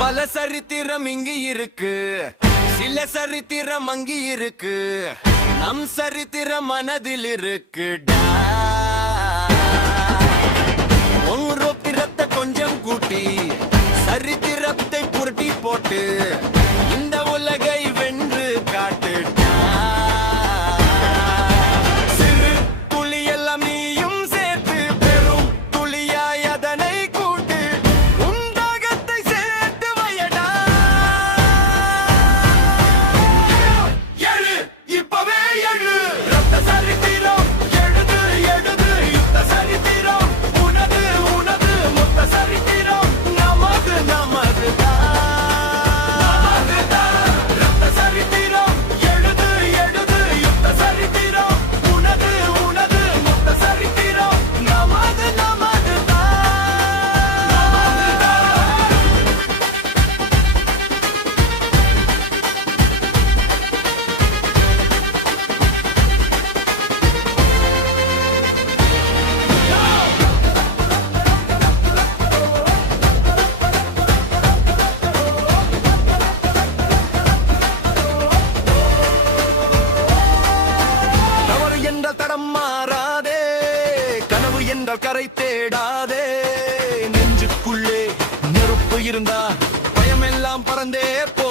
பல சரித்திரம் இங்கு இருக்கு, சில சரித்திரம் அங்கு இருக்கு, நம் சரித்திரம் மனதில் இருக்குடா. திரத்தை கொஞ்சம் கூட்டி சரித்திரத்தை புரட்டி போட்டு இந்த உலகை வென்று காட்டுடா. சிறு துளி எல்லாம் நீயும் சேர்த்து பெரும் துளியாய் அதனை கூட்டு உண்டாகத்தை சேர்த்து வையடா. எழு, இப்பவே எழு, ரத்த சரித்திரம் எழுது எழுது, யுத்த சரித்திரம் உனது உனது, மொத்த சரித்திரம் நமது நமதுதான். ரத்த சரித்திரம் எழுது எழுது, யுத்த சரித்திரம் உனது உனது, மொத்த சரித்திரம் நமது நமதுதான். தவறு என்றால் தடம் மாறாதே, கனவு என்றால் கரை தேடாதே. நெஞ்சுக்குள்ளே நெருப்பு இருந்தா பயமெல்லாம் பறந்தே போ.